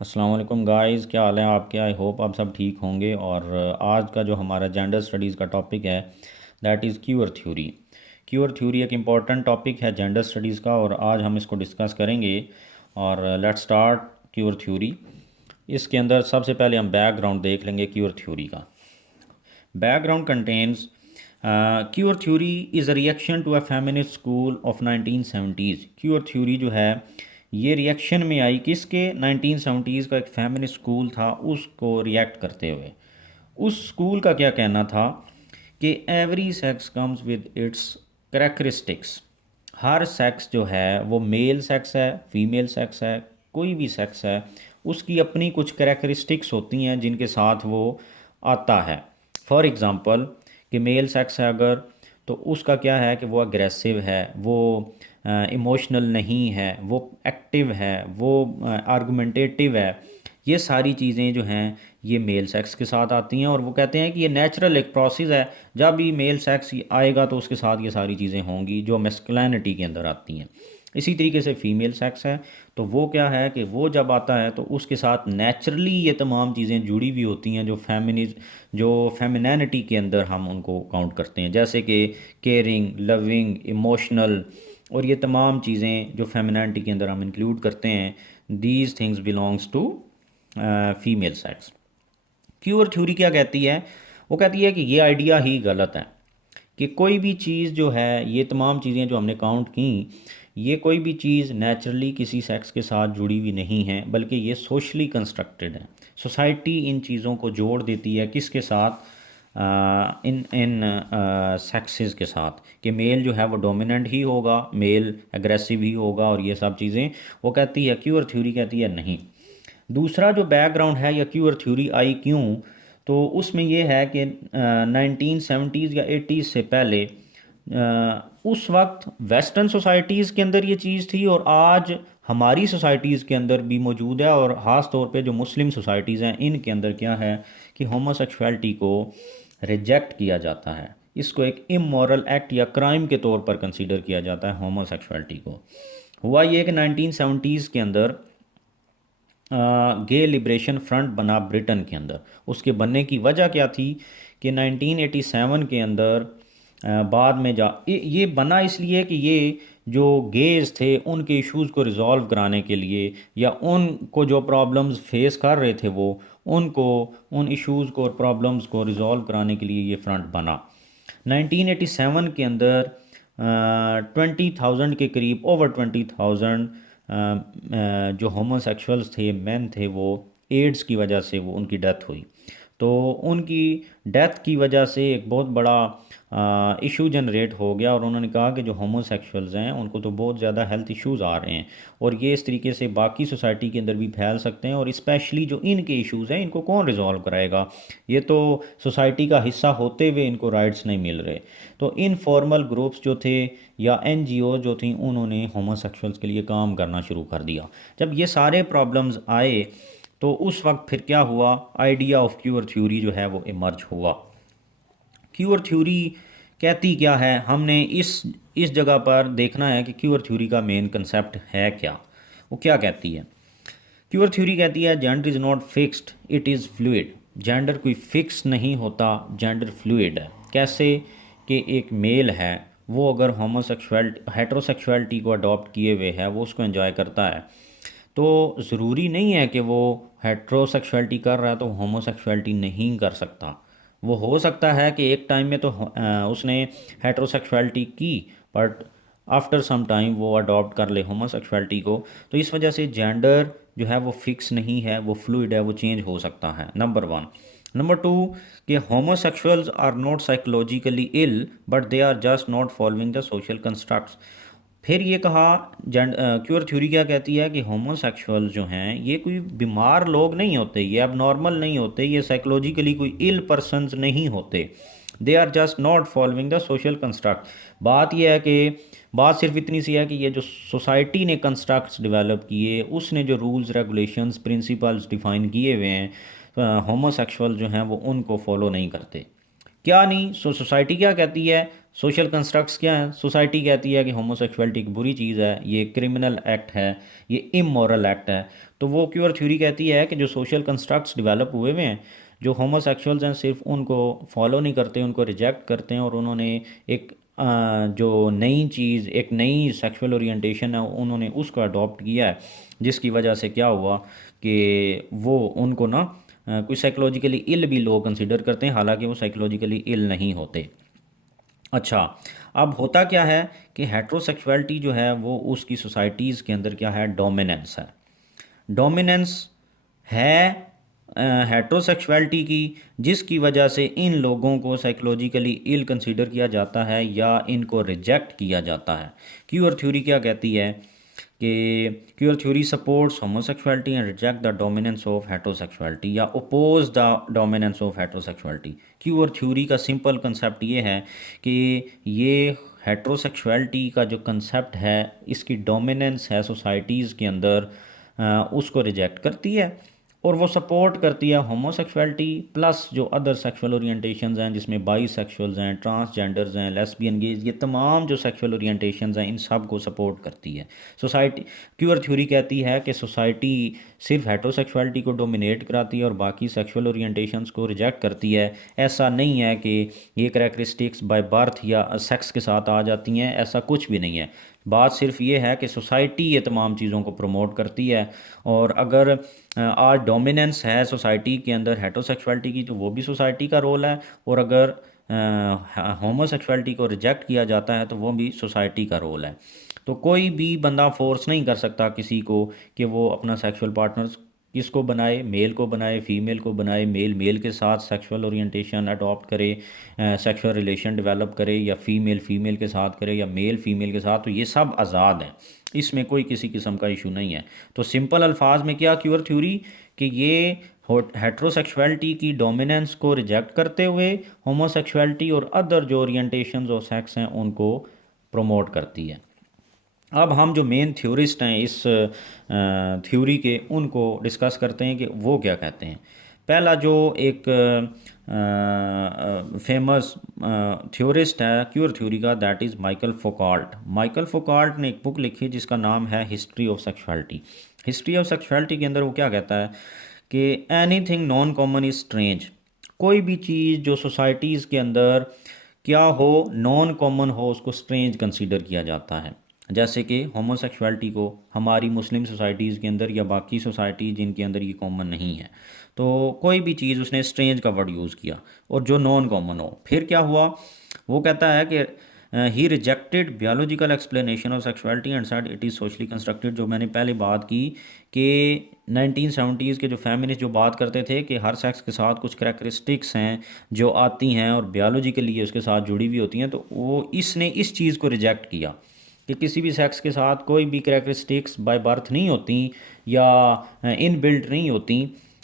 अस्सलाम वालेकुम गाइस, क्या हाल है आपके। आई होप आप सब ठीक होंगे। और आज का जो हमारा जेंडर स्टडीज़ का टॉपिक है that is queer theory. Queer theory एक इम्पॉर्टेंट टॉपिक है जेंडर स्टडीज़ का और आज हम इसको डिस्कस करेंगे। और लेट्स स्टार्ट क्यूअर थ्योरी। इसके अंदर सबसे पहले हम बैकग्राउंड देख लेंगे क्यूअर थ्योरी का। Background contains queer theory is a reaction to a feminist school of 1970s। Queer theory जो है ये रिएक्शन में आई किसके, 1970s का एक फेमिनिस्ट स्कूल था उसको रिएक्ट करते हुए। उस स्कूल का क्या कहना था कि every sex comes with its characteristics. Her sex जो है वो मेल सेक्स है, फीमेल सेक्स है, कोई भी सेक्स है, उसकी अपनी कुछ करेक्टरिस्टिक्स होती हैं जिनके साथ वो आता है। फॉर एग्ज़ाम्पल कि मेल सेक्स है अगर, तो उसका क्या है कि वो अग्रेसिव है, वो इमोशनल नहीं है, वो एक्टिव है, वो आर्गुमेंटेटिव है। ये सारी चीज़ें जो हैं ये मेल सेक्स के साथ आती हैं और वो कहते हैं कि ये नेचुरल एक प्रोसेस है। जब भी मेल सेक्स आएगा तो उसके साथ ये सारी चीज़ें होंगी जो मैस्कुलिनिटी के अंदर आती हैं। इसी तरीके से फीमेल सेक्स है तो वो क्या है कि वो जब आता है तो उसके साथ नेचुरली ये तमाम चीज़ें जुड़ी हुई होती हैं जो फेमिनिटी के अंदर हम उनको काउंट करते हैं, जैसे कि केयरिंग, लविंग, इमोशनल। और ये तमाम चीज़ें जो फेमिनिटी के अंदर हम इंक्लूड करते हैं, these things belongs to female sex. Queer theory क्या कहती है, वो कहती है कि ये आइडिया ही गलत है कि कोई भी चीज़ जो है, ये तमाम चीज़ें जो हमने काउंट की, ये कोई भी चीज़ नेचुरली किसी सेक्स के साथ जुड़ी हुई नहीं है, बल्कि ये सोशली कंस्ट्रक्टेड है। सोसाइटी इन चीज़ों को जोड़ देती है किसके साथ, इन इन सेक्सेस के साथ, कि मेल जो है वो डोमिनेंट ही होगा, मेल एग्रेसिव ही होगा और ये सब चीज़ें। वो कहती है, क्यूअर थ्योरी कहती है नहीं। दूसरा जो बैकग्राउंड है या क्यूअर थ्योरी आई क्यों, तो उसमें ये है कि 1970s या 80s से पहले उस वक्त वेस्टर्न सोसाइटीज़ के अंदर ये चीज़ थी और आज हमारी सोसाइटीज़ के अंदर भी मौजूद है। और ख़ास तौर पे जो मुस्लिम सोसाइटीज़ हैं इनके अंदर क्या है कि होमोसेक्सुअलिटी को रिजेक्ट किया जाता है। इसको एक इमोरल एक्ट या क्राइम के तौर पर कंसीडर किया जाता है होमोसेक्सुअलिटी को। हुआ ये कि 1970s के अंदर गे लिबरेशन फ्रंट बना ब्रिटेन के अंदर। उसके बनने की वजह क्या थी कि 1987 के अंदर बाद में ये बना इसलिए कि ये जो गेज थे उनके इश्यूज़ को रिज़ॉल्व कराने के लिए या उनको जो प्रॉब्लम्स फेस कर रहे थे वो उनको उन इश्यूज़ को और प्रॉब्लम्स को रिज़ॉल्व कराने के लिए ये फ्रंट बना। 1987 के अंदर 20,000 के करीब, ओवर 20,000 जो होमोसेक्सुअल्स थे, मेन थे, वो एड्स की वजह से वो उनकी डेथ हुई। तो उनकी डेथ की वजह से एक बहुत बड़ा इशू जनरेट हो गया और उन्होंने कहा कि जो होमोसेक्सुअल्स हैं उनको तो बहुत ज़्यादा हेल्थ इश्यूज़ आ रहे हैं और ये इस तरीके से बाकी सोसाइटी के अंदर भी फैल सकते हैं और स्पेशली जो इनके इश्यूज़ हैं इनको कौन रिजॉल्व कराएगा। ये तो सोसाइटी का हिस्सा होते हुए इनको राइट्स नहीं मिल रहे। तो इनफॉर्मल ग्रुप्स जो थे या एनजीओ जो थी उन्होंने होमोसेक्सुअल्स के लिए काम करना शुरू कर दिया। जब ये सारे प्रॉब्लम्स आए तो उस वक्त फिर क्या हुआ, आइडिया ऑफ क्यूअर थ्योरी जो है वो इमर्ज हुआ। क्यूअर थ्योरी कहती क्या है, हमने इस जगह पर देखना है कि क्यूअर थ्योरी का मेन कंसेप्ट है क्या। वो क्या कहती है, क्यूअर थ्योरी कहती है gender is not fixed, it is fluid. Gender कोई फिक्स नहीं होता, जेंडर फ्लूइड है। कैसे कि एक मेल है वो अगर हेट्रोसेक्सुअलिटी को अडॉप्ट किए हुए है, वो उसको एंजॉय करता है, तो ज़रूरी नहीं है कि वो हेट्रोसेक्सुअलिटी कर रहा है तो होमोसेक्सुअलिटी नहीं कर सकता। वो हो सकता है कि एक टाइम में तो उसने हेट्रोसेक्सुअलिटी की, बट आफ्टर सम टाइम वो अडॉप्ट कर ले होमोसेक्सुअलिटी को। तो इस वजह से जेंडर जो है वो फिक्स नहीं है, वो फ्लूइड है, वो चेंज हो सकता है, नंबर वन। नंबर टू, कि homosexuals are not psychologically ill but they are just not following the social constructs. फिर ये कहा, क्यूअर थ्योरी क्या कहती है कि होमोसेक्सुअल जो हैं ये कोई बीमार लोग नहीं होते, ये अब नॉर्मल नहीं होते, ये साइकोलॉजिकली कोई इल पर्सनस नहीं होते। They are just not following the social construct. बात यह है कि बात सिर्फ इतनी सी है कि ये जो सोसाइटी ने कंस्ट्रक्ट्स डेवलप किए, उसने जो रूल्स रेगुलेशंस प्रिंसिपल्स डिफ़ाइन किए हुए हैं, होमोसेक्सुअल जो हैं वो उनको फॉलो नहीं करते। क्या नहीं, सोसाइटी क्या कहती है, सोशल कंस्ट्रक्ट्स क्या है, सोसाइटी कहती है कि होमोसेक्सुअलिटी एक बुरी चीज़ है, ये क्रिमिनल एक्ट है, ये इमोरल एक्ट है। तो वो क्यूअर थ्योरी कहती है कि जो सोशल कंस्ट्रक्ट्स डेवलप हुए हुए हैं, जो होमोसेक्सुअल्स हैं सिर्फ उनको फॉलो नहीं करते, उनको रिजेक्ट करते हैं, और उन्होंने एक जो नई चीज़, एक नई सेक्सुअल ओरिएंटेशन है, उन्होंने उसको अडॉप्ट किया है, जिसकी वजह से क्या हुआ कि वो उनको ना कोई साइकोलॉजिकली इल भी लोग कंसिडर करते हैं, हालांकि वो साइकोलॉजिकली इल नहीं होते। अच्छा, अब होता क्या है कि हेट्रोसेक्सुअलिटी जो है वो उसकी सोसाइटीज़ के अंदर क्या है, डोमिनेंस है। डोमिनेंस है हेट्रोसेक्सुअलिटी की, जिसकी वजह से इन लोगों को साइकोलॉजिकली इल कंसीडर किया जाता है या इनको रिजेक्ट किया जाता है। क्यूअर थ्योरी क्या कहती है कि queer theory supports homosexuality and reject the dominance of heterosexuality या oppose the dominance of heterosexuality. Queer theory का सिंपल कंसेप्ट ये है कि ये हेट्रोसेक्सुअलिटी का जो कंसेप्ट है, इसकी डोमिनेंस है सोसाइटीज़ के अंदर, उसको रिजेक्ट करती है, और वो सपोर्ट करती है होमोसेक्सुअलिटी प्लस जो अदर सेक्सुअल ओरिएंटेशंस हैं, जिसमें बाईसेक्सुअल्स हैं, ट्रांसजेंडर्स हैं, लेस्बियन, गेज, ये तमाम जो सेक्सुअल ओरिएंटेशंस हैं, इन सब को सपोर्ट करती है सोसाइटी। क्यूअर थ्योरी कहती है कि सोसाइटी सिर्फ हेट्रोसेक्सुअलिटी को डोमिनेट कराती है और बाकी सेक्सुअल ओरिएंटेशंस को रिजेक्ट करती है। ऐसा नहीं है कि ये करैक्टरिस्टिक्स बाय बर्थ या सेक्स के साथ आ जाती हैं, ऐसा कुछ भी नहीं है। बात सिर्फ ये है कि सोसाइटी ये तमाम चीज़ों को प्रमोट करती है, और अगर आज डोमिनेंस है सोसाइटी के अंदर हेट्रोसेक्सुअलिटी की, तो वो भी सोसाइटी का रोल है, और अगर होमोसेक्सुअलिटी को रिजेक्ट किया जाता है तो वो भी सोसाइटी का रोल है। तो कोई भी बंदा फोर्स नहीं कर सकता किसी को कि वो अपना सेक्सुअल पार्टनर किसको बनाए, मेल को बनाए, फीमेल को बनाए, मेल मेल के साथ सेक्सुअल ओरिएंटेशन अडॉप्ट करे, सेक्सुअल रिलेशन डेवलप करे, या फीमेल फीमेल के साथ करे, या मेल फीमेल के साथ, तो ये सब आज़ाद है, इसमें कोई किसी किस्म का इशू नहीं है। तो सिंपल अल्फाज में क्या क्यूअर थ्योरी कि ये हेट्रोसेक्सुअलिटी की डोमिनेंस को रिजेक्ट करते हुए होमोसेक्सुअलिटी और अदर जो ओरिएंटेशंस और सेक्स हैं उनको प्रमोट करती है। अब हम जो मेन थ्योरिस्ट हैं इस थ्योरी के, उनको डिस्कस करते हैं कि वो क्या कहते हैं। पहला जो एक फेमस थ्योरिस्ट है क्यूर थ्योरी का, दैट इज़ माइकल फोकॉल्ट। माइकल फोकॉल्ट ने एक बुक लिखी जिसका नाम है history of sexuality. History of sexuality के अंदर वो क्या कहता है कि anything non common is strange. कोई भी चीज़ जो सोसाइटीज़ के अंदर क्या हो, नॉन कॉमन हो, उसको स्ट्रेंज कंसीडर किया जाता है। जैसे कि होमोसेक्सुअलिटी को हमारी मुस्लिम सोसाइटीज़ के अंदर या बाकी सोसाइटी जिनके अंदर ये कॉमन नहीं है, तो कोई भी चीज़ उसने स्ट्रेंज का वर्ड यूज़ किया, और जो नॉन कॉमन हो। फिर क्या हुआ, वो कहता है कि he rejected biological explanation of sexuality and said it is socially constructed. जो मैंने पहले बात की कि 1970s के जो फेमिनिस्ट जो बात करते थे कि हर सेक्स के साथ कुछ करैक्टरिस्टिक्स हैं जो आती हैं और बियोलॉजिकली उसके साथ जुड़ी हुई होती हैं, तो वो इसने इस चीज़ को रिजेक्ट किया कि किसी भी सेक्स के साथ कोई भी करैक्टरिस्टिक्स बाय बर्थ नहीं होती या इन बिल्ट नहीं होती,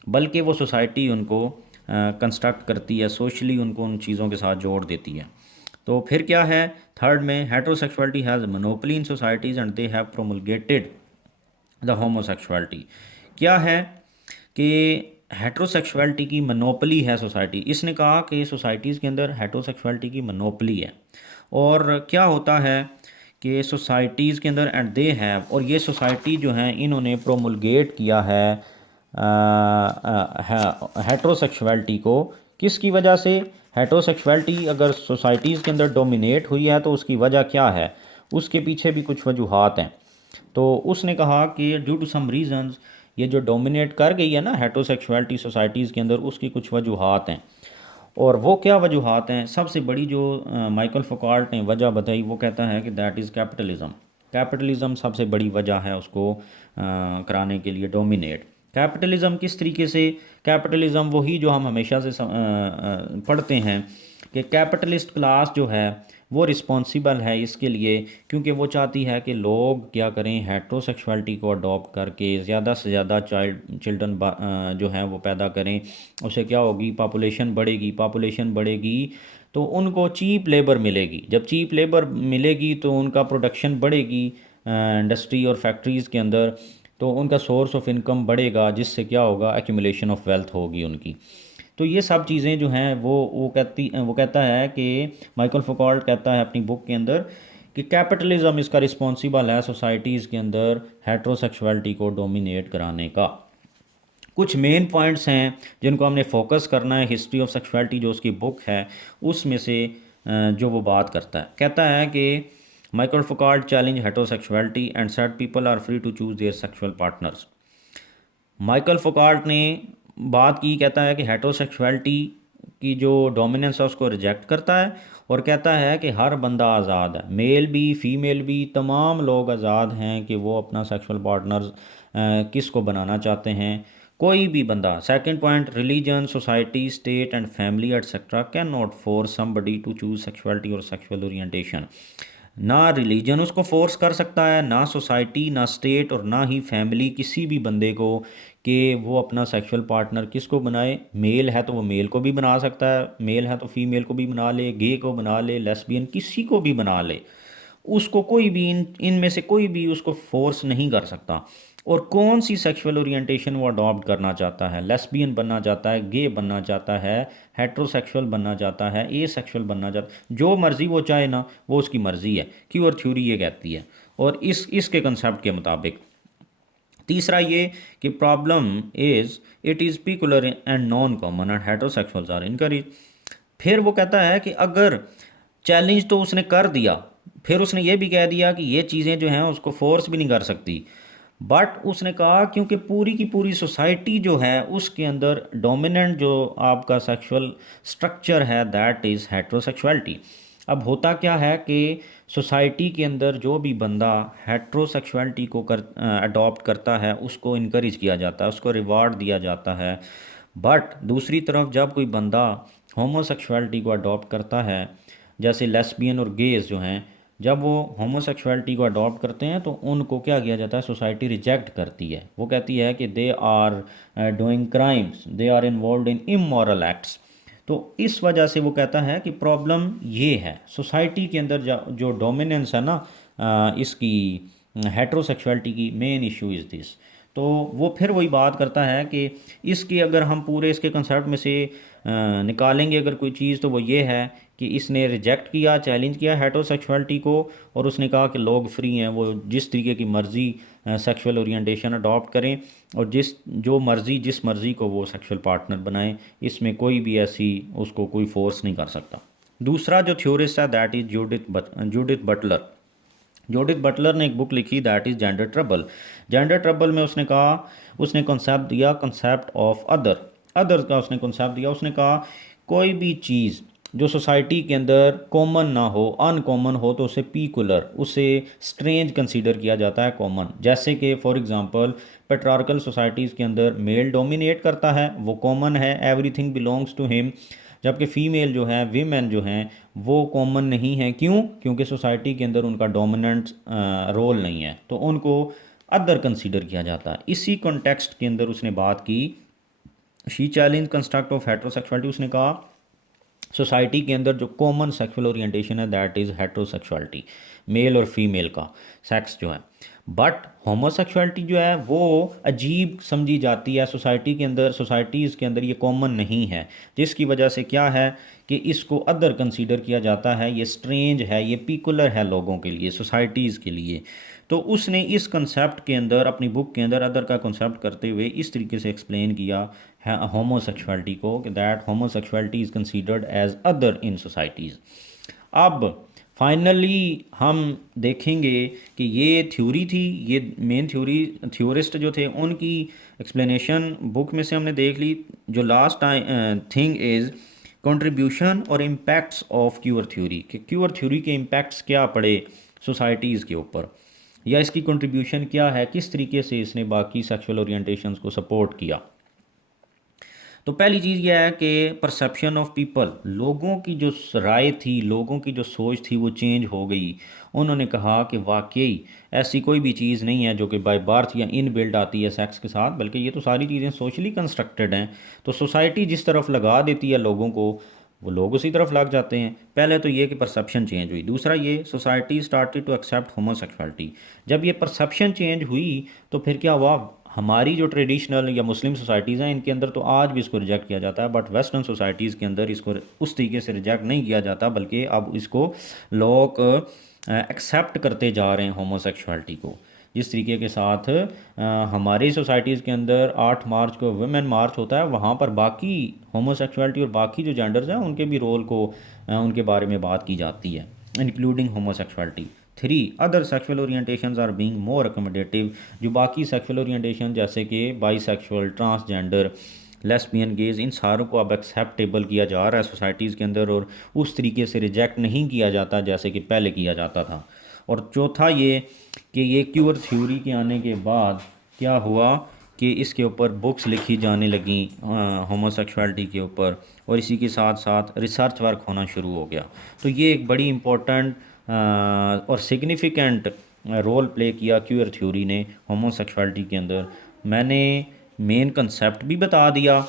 बल्कि वो सोसाइटी उनको कंस्ट्रक्ट करती है, सोशली उनको उन चीज़ों के साथ जोड़ देती है। तो फिर क्या है, थर्ड में heterosexuality has monopoly in societies and they have promulgated the homosexuality. क्या है कि हेट्रोसेक्सुअलिटी की मोनोपोली है सोसाइटी। इसने कहा कि सोसाइटीज़ के अंदर हेट्रोसेक्सुअलिटी की मोनोपोली है, और क्या होता है कि सोसाइटीज़ के अंदर एंड दे हैव, और ये सोसाइटी जो है इन्होंने प्रोमुलगेट किया है हेट्रोसेक्सुअलिटी को। किसकी वजह से? हेट्रोसेक्सुअलिटी अगर सोसाइटीज़ के अंदर डोमिनेट हुई है तो उसकी वजह क्या है, उसके पीछे भी कुछ वजूहात हैं। तो उसने कहा कि ड्यू टू सम रीज़न्स, ये जो डोमिनेट कर गई है ना हेट्रोसेक्सुअलिटी सोसाइटीज़ के अंदर, उसकी कुछ वजूहात हैं। और वो क्या वजूहात हैं? सबसे बड़ी जो माइकल फोकॉल्ट ने वजह बताई, वो कहता है कि दैट इज़ कैपिटलिज़म। कैपिटलिज़म सबसे बड़ी वजह है उसको कराने के लिए डोमिनेट। कैपिटलिज़म किस तरीके से? कैपिटलिज़म वही जो हम हमेशा से पढ़ते हैं कि कैपिटलिस्ट क्लास जो है वो रिस्पॉन्सिबल है इसके लिए, क्योंकि वो चाहती है कि लोग क्या करें, हेट्रोसेक्सुअलिटी को अडॉप्ट करके ज़्यादा से ज़्यादा चिल्ड्रन जो हैं वो पैदा करें। उससे क्या होगी, पॉपुलेशन बढ़ेगी। पॉपुलेशन बढ़ेगी तो उनको चीप लेबर मिलेगी। जब चीप लेबर मिलेगी तो उनका प्रोडक्शन बढ़ेगी इंडस्ट्री और फैक्ट्रीज़ के अंदर, तो उनका सोर्स ऑफ इनकम बढ़ेगा, जिससे क्या होगा, एक्यूमुलेशन ऑफ वेल्थ होगी उनकी। तो ये सब चीज़ें जो हैं वो कहता है कि माइकल फोकॉल्ट कहता है अपनी बुक के अंदर कि कैपिटलिज्म इसका रिस्पॉन्सिबल है सोसाइटीज़ के अंदर हेट्रोसेक्सुअलिटी को डोमिनेट कराने का। कुछ मेन पॉइंट्स हैं जिनको हमने फोकस करना है। हिस्ट्री ऑफ सेक्सुअलिटी जो उसकी बुक है उसमें से जो वो बात करता है, कहता है कि Michael Foucault challenge heterosexuality and said people are free to choose their sexual partners. Michael Foucault ने बात की, कहता है कि हेट्रोसेक्सुअलिटी की जो डोमिनेंस है उसको रिजेक्ट करता है और कहता है कि हर बंदा आज़ाद है, मेल भी फीमेल भी, तमाम लोग आज़ाद हैं कि वो अपना सेक्सुअल पार्टनर किस को बनाना चाहते हैं, कोई भी बंदा। Second point, religion society state and family etcetera can not force somebody to choose sexuality और सेक्सुअल ओरिएंटेशन। ना रिलीजन उसको फोर्स कर सकता है, ना सोसाइटी, ना स्टेट और ना ही फैमिली किसी भी बंदे को कि वो अपना सेक्सुअल पार्टनर किसको बनाए। मेल है तो वो मेल को भी बना सकता है, मेल है तो फीमेल को भी बना ले, गे को बना ले, लेस्बियन किसी को भी बना ले, उसको कोई भी इनमें से कोई भी उसको फोर्स नहीं कर सकता। और कौन सी सेक्सुअल ओरिएंटेशन वो अडॉप्ट करना चाहता है, लेस्बियन बनना चाहता है, गे बनना चाहता है, हेट्रोसेक्सुअल बनना चाहता है, ए सेक्सुअल बनना चाहता है, जो मर्ज़ी वो चाहे ना, वो उसकी मर्ज़ी है। क्यूअर थ्योरी ये कहती है और इसके कंसेप्ट के मुताबिक। तीसरा ये कि problem is it is peculiar and non common and heterosexuals are encourage. फिर वो कहता है कि अगर चैलेंज तो उसने कर दिया, फिर उसने ये भी कह दिया कि ये चीज़ें जो हैं उसको फोर्स भी नहीं कर सकती, बट उसने कहा क्योंकि पूरी की पूरी सोसाइटी जो है उसके अंदर डोमिनेंट जो आपका सेक्सुअल स्ट्रक्चर है दैट इज़ हेट्रोसेक्सुअलिटी। अब होता क्या है कि सोसाइटी के अंदर जो भी बंदा हेट्रोसेक्सुअलिटी को अडॉप्ट करता है उसको इनकरेज किया जाता है, उसको रिवार्ड दिया जाता है। बट दूसरी तरफ जब कोई बंदा होमोसेक्सुअलिटी को अडॉप्ट करता है, जैसे लेस्बियन और गेज जो हैं, जब वो होमोसेक्सुअलिटी को अडॉप्ट करते हैं तो उनको क्या किया जाता है, सोसाइटी रिजेक्ट करती है। वो कहती है कि they are doing crimes, they are involve in immoral acts. तो इस वजह से वो कहता है कि प्रॉब्लम ये है सोसाइटी के अंदर जो डोमिनेंस है ना इसकी हेट्रोसेक्सुअलिटी की, मेन इशू इज़ दिस। तो वो फिर वही बात करता है कि इसके अगर हम पूरे इसके कंसेप्ट में से निकालेंगे अगर कोई चीज़, तो वो ये है कि इसने रिजेक्ट किया, चैलेंज किया हेट्रोसेक्सुअलिटी को और उसने कहा कि लोग फ्री हैं, वो जिस तरीके की मर्ज़ी सेक्सुअल ओरिएंटेशन अडॉप्ट करें और जिस मर्ज़ी को वो सेक्सुअल पार्टनर बनाएं, इसमें कोई भी ऐसी उसको कोई फोर्स नहीं कर सकता। दूसरा जो थ्योरिस्ट है that is Judith Butler. Judith Butler ने एक बुक लिखी that is gender trouble. Gender trouble में उसने कहा, उसने कॉन्सेप्ट दिया, कॉन्सेप्ट ऑफ अदर्स का उसने कॉन्सेप्ट दिया। उसने कहा कोई भी चीज़ जो सोसाइटी के अंदर कॉमन ना हो, अनकॉमन हो, तो उसे पीकुलर, उसे स्ट्रेंज कंसीडर किया जाता है कॉमन। जैसे कि फॉर एग्जांपल पेट्रार्कल सोसाइटीज़ के अंदर मेल डोमिनेट करता है, वो कॉमन है, एवरीथिंग बिलोंग्स टू हिम। जबकि फ़ीमेल जो है, वीमेन जो हैं, वो कॉमन नहीं है। क्यों? क्योंकि सोसाइटी के अंदर उनका डोमिनेंट रोल नहीं है, तो उनको अदर कंसीडर किया जाता है। इसी कॉन्टेक्स्ट के अंदर उसने बात की, she challenge construct of heterosexuality. उसने कहा सोसाइटी के अंदर जो कॉमन सेक्सुअल ओरिएंटेशन है दैट इज़ हेट्रोसेक्सुअलिटी, मेल और फीमेल का सेक्स जो है। बट होमोसेक्सुअलिटी जो है वो अजीब समझी जाती है सोसाइटी के अंदर, सोसाइटीज़ के अंदर ये कॉमन नहीं है, जिसकी वजह से क्या है कि इसको अदर कंसीडर किया जाता है, ये स्ट्रेंज है, ये पीकुलर है लोगों के लिए, सोसाइटीज़ के लिए। तो उसने इस कंसेप्ट के अंदर अपनी बुक के अंदर अदर का कंसेप्ट करते हुए इस तरीके से एक्सप्लेन किया है होमोसेक्सुअलिटी को कि that homosexuality is considered as other in societies. अब फाइनली हम देखेंगे कि ये थ्योरी थी, ये मेन थ्योरिस्ट जो थे उनकी एक्सप्लेनेशन बुक में से हमने देख ली। जो लास्ट थिंग इज़ कंट्रीब्यूशन और इम्पैक्ट्स ऑफ क्यूअर थ्योरी, कि क्यूअर थ्योरी के इम्पैक्ट्स क्या पड़े सोसाइटीज़ के ऊपर, या इसकी कंट्रीब्यूशन क्या है, किस तरीके से इसने बाकी सेक्सुअल ओरिएंटेशंस को सपोर्ट किया। तो पहली चीज़ यह है कि परसेप्शन ऑफ पीपल, लोगों की जो राय थी, लोगों की जो सोच थी वो चेंज हो गई। उन्होंने कहा कि वाकई ऐसी कोई भी चीज़ नहीं है जो कि बाय बर्थ या इन बिल्ड आती है सेक्स के साथ, बल्कि ये तो सारी चीज़ें सोशली कंस्ट्रक्टेड हैं। तो सोसाइटी जिस तरफ लगा देती है लोगों को, वो लोग उसी तरफ लग जाते हैं। पहले तो ये कि परसेप्शन चेंज हुई। दूसरा ये, society started to accept homosexuality. जब ये परसेप्शन चेंज हुई तो फिर क्या हुआ, हमारी जो ट्रेडिशनल या मुस्लिम सोसाइटीज़ हैं इनके अंदर तो आज भी इसको रिजेक्ट किया जाता है, बट वेस्टर्न सोसाइटीज़ के अंदर इसको उस तरीके से रिजेक्ट नहीं किया जाता, बल्कि अब इसको लोग एक्सेप्ट करते जा रहे हैं होमोसेक्सुअलिटी को। जिस तरीके के साथ हमारी सोसाइटीज़ के अंदर 8 मार्च को वुमेन मार्च होता है, वहाँ पर बाकी होमोसेक्सुअलिटी और बाकी जो जेंडर्स हैं उनके भी रोल को उनके बारे में बात की जाती है, including homosexuality. 3 other sexual orientations are being more accommodative. जो बाकी सेक्सुअल ओरिएंटेशन जैसे कि बाईसेक्सुअल, ट्रांसजेंडर, लेस्बियन, गेज, इन सारों को अब एक्सेप्टेबल किया जा रहा है सोसाइटीज़ के अंदर, और उस तरीके से रिजेक्ट नहीं किया जाता जैसे कि पहले किया जाता था। और चौथा ये कि ये क्यूअर थ्योरी के आने के बाद क्या हुआ कि इसके ऊपर बुक्स लिखी जाने लगी होमोसेक्सुअलिटी के ऊपर, और इसी के साथ साथ रिसर्च वर्क होना शुरू हो गया। तो ये एक बड़ी इम्पोर्टेंट और सिग्निफिकेंट रोल प्ले किया क्यूअर थ्योरी ने होमोसेक्सुअलिटी के अंदर। मैंने मेन कंसेप्ट भी बता दिया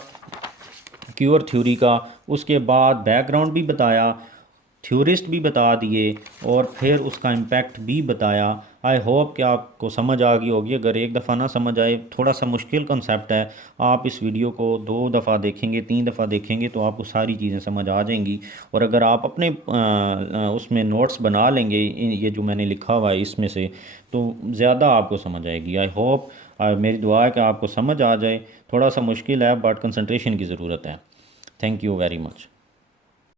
क्यूअर थ्योरी का, उसके बाद बैकग्राउंड भी बताया, थ्योरिस्ट भी बता दिए, और फिर उसका इम्पैक्ट भी बताया। आई होप कि आपको समझ आ गई होगी। अगर एक दफ़ा ना समझ आए, थोड़ा सा मुश्किल कंसेप्ट है, आप इस वीडियो को 2 दफ़ा देखेंगे, 3 दफ़ा देखेंगे तो आपको सारी चीज़ें समझ आ जाएंगी। और अगर आप अपने उसमें नोट्स बना लेंगे ये जो मैंने लिखा हुआ है इसमें से, तो ज़्यादा आपको समझ आएगी। आई होप, मेरी दुआ है कि आपको समझ आ जाए। थोड़ा सा मुश्किल है बट कंसंट्रेशन की ज़रूरत है। Thank you very much.